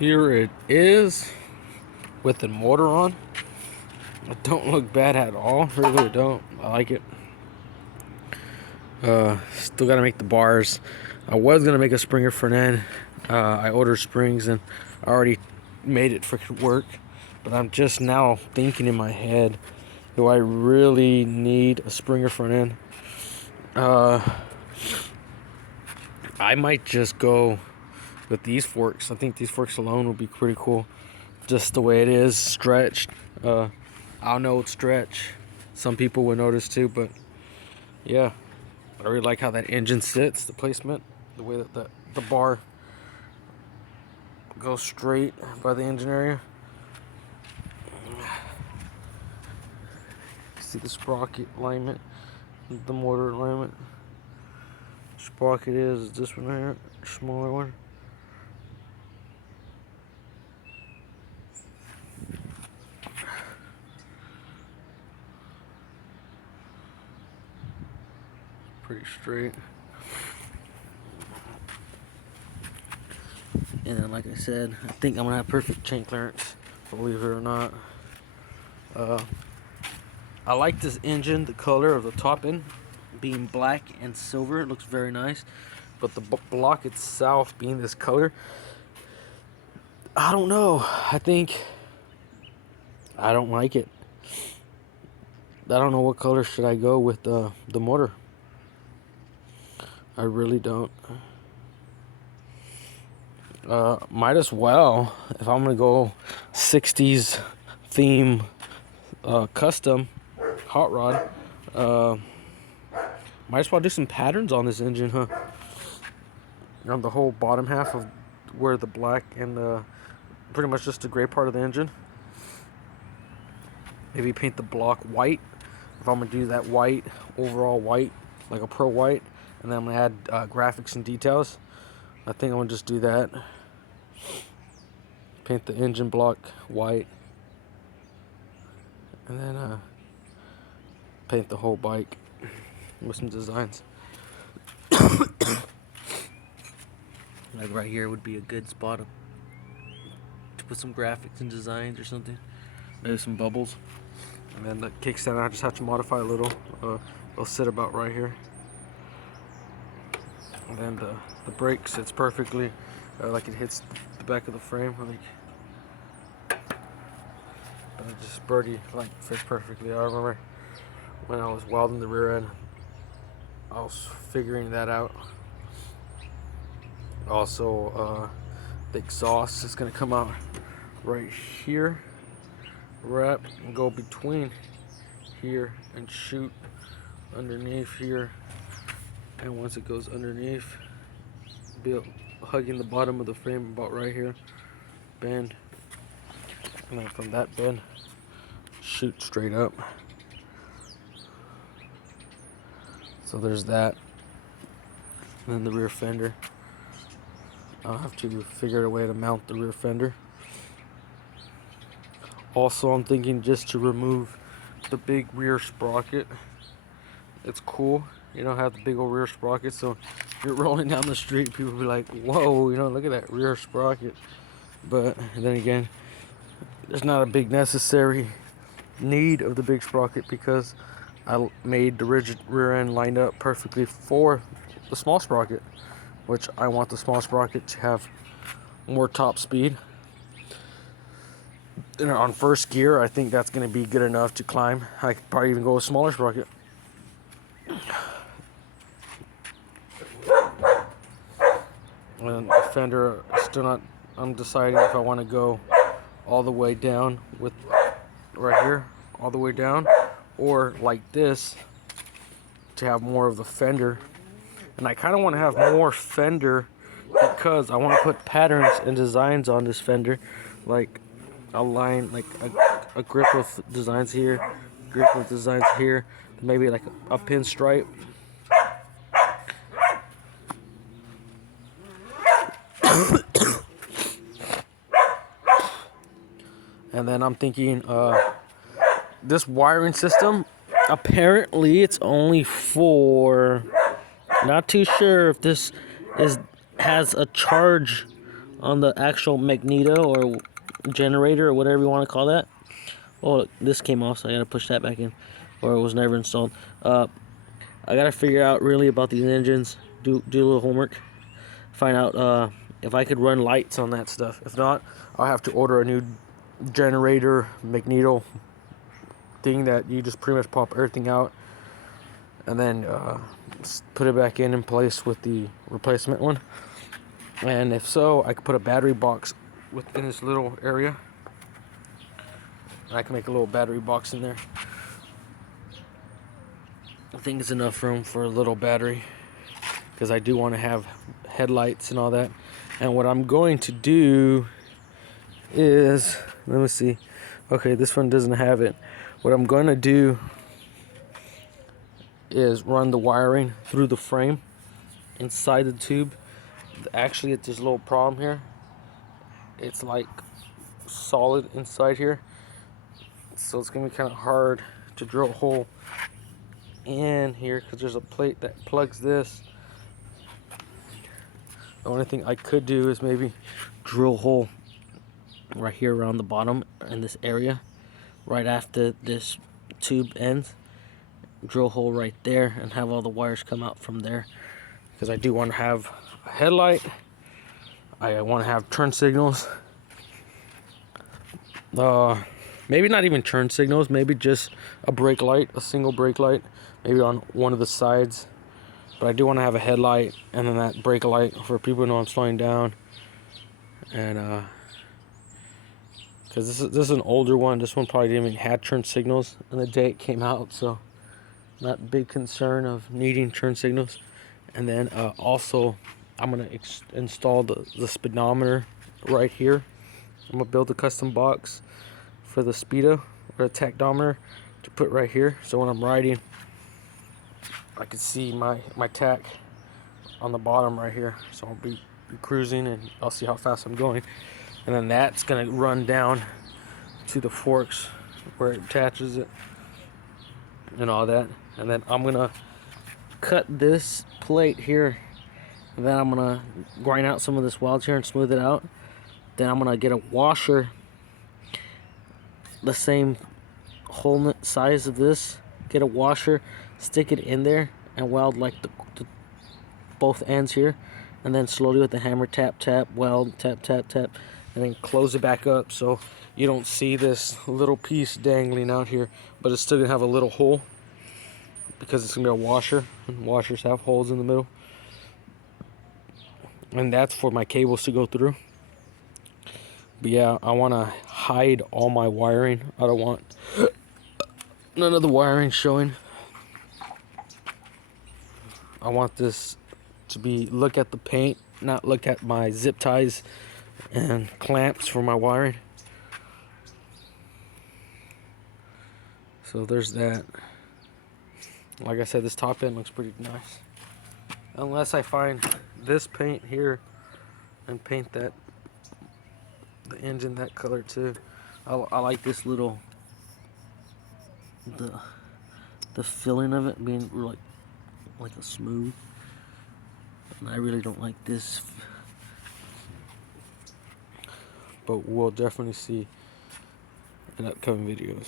Here it is with the motor on. It don't look bad at all. Really don't. I like it. Still gotta make the bars. I was gonna make a springer front end. I ordered springs and I already made it freaking work. But I'm just now thinking in my head, do I really need a springer front end? I might just go with these forks. I think these forks alone would be pretty cool. Just the way it is, stretched. I know it's stretch. Some people would notice too, but yeah. I really like how that engine sits, the placement, the way that the bar goes straight by the engine area. See the sprocket alignment, the motor alignment. Sprocket is this one here, smaller one. Pretty straight. And then, like I said, I think I'm gonna have perfect chain clearance, believe it or not. I like this engine, the color of the top end being black and silver. It looks very nice. But the block itself being this color, I don't know. I don't like it. I don't know what color should I go with the motor. I really don't. Might as well, if I'm gonna go 60s theme custom hot rod, might as well do some patterns on this engine, huh? On the whole bottom half of where the black and pretty much just the gray part of the engine. Maybe paint the block white. If I'm gonna do that white, overall white, like a pro white, and then I'm gonna add graphics and details, I think I'm gonna just do that. Paint the engine block white, and then paint the whole bike with some designs. Like right here would be a good spot to put some graphics and designs or something. Maybe some bubbles. And then the kickstand I just have to modify a little. It'll sit about right here. And then the brake sits perfectly, like it hits the back of the frame. But it just birdie like fits perfectly. I remember when I was welding the rear end, I was figuring that out. Also, the exhaust is gonna come out right here, wrap and go between here and shoot underneath here. And once it goes underneath, be hugging the bottom of the frame about right here, bend, and then from that bend, shoot straight up. So there's that. And then the rear fender. I'll have to figure out a way to mount the rear fender. Also, I'm thinking just to remove the big rear sprocket. It's cool, you know, have the big old rear sprocket, so if you're rolling down the street, people be like, whoa, you know, look at that rear sprocket. But then again, there's not a big necessary need of the big sprocket because I made the rigid rear end lined up perfectly for the small sprocket, which I want the small sprocket to have more top speed. And on first gear, I think that's going to be good enough to climb. I could probably even go with smaller sprocket. And the fender, still not, I'm deciding if I want to go all the way down with right here, all the way down, or like this to have more of the fender. And I kind of want to have more fender because I want to put patterns and designs on this fender, like a line, like a grip with designs here, grip with designs here, maybe like a pinstripe. And then I'm thinking this wiring system, apparently it's only for, not too sure if this has a charge on the actual magneto or generator or whatever you want to call that. Oh, this came off, so I gotta push that back in, or it was never installed. I gotta figure out really about these engines, do a little homework, find out if I could run lights on that stuff. If not, I'll have to order a new generator magneto thing that you just pretty much pop everything out and then put it back in place with the replacement one. And if so, I could put a battery box within this little area. I can make a little battery box in there. I think it's enough room for a little battery because I do want to have headlights and all that. And what I'm going to do is, let me see. Okay, this one doesn't have it. What I'm going to do is run the wiring through the frame inside the tube. Actually, it's this little problem here. It's like solid inside here, so it's gonna be kind of hard to drill a hole in here because there's a plate that plugs this. The only thing I could do is maybe drill a hole right here around the bottom in this area, right after this tube ends. Drill a hole right there and have all the wires come out from there, because I do want to have a headlight. I want to have turn signals. Maybe not even turn signals, maybe just a brake light, a single brake light, maybe on one of the sides. But I do want to have a headlight and then that brake light for people who know I'm slowing down. And because this is an older one. This one probably didn't even have turn signals on the day it came out, so not big concern of needing turn signals. And then also I'm gonna install the speedometer right here. I'm gonna build a custom box for the speedo or a tachometer to put right here, so when I'm riding I can see my tach on the bottom right here. So I'll be cruising and I'll see how fast I'm going, and then that's gonna run down to the forks where it attaches it and all that. And then I'm gonna cut this plate here, and then I'm gonna grind out some of this weld here and smooth it out. Then I'm gonna get a washer the same hole size of this, get a washer, stick it in there and weld like the both ends here, and then slowly with the hammer tap tap, weld, tap tap tap, and then close it back up so you don't see this little piece dangling out here, but it's still gonna have a little hole because it's gonna be a washer, and washers have holes in the middle, and that's for my cables to go through. But yeah, I want to hide all my wiring. I don't want none of the wiring showing. I want this to be look at the paint, not look at my zip ties and clamps for my wiring. So there's that. Like I said, this top end looks pretty nice. Unless I find this paint here and paint that the engine that color too. I like this little the feeling of it being like a smooth, and I really don't like this, but we'll definitely see in upcoming videos.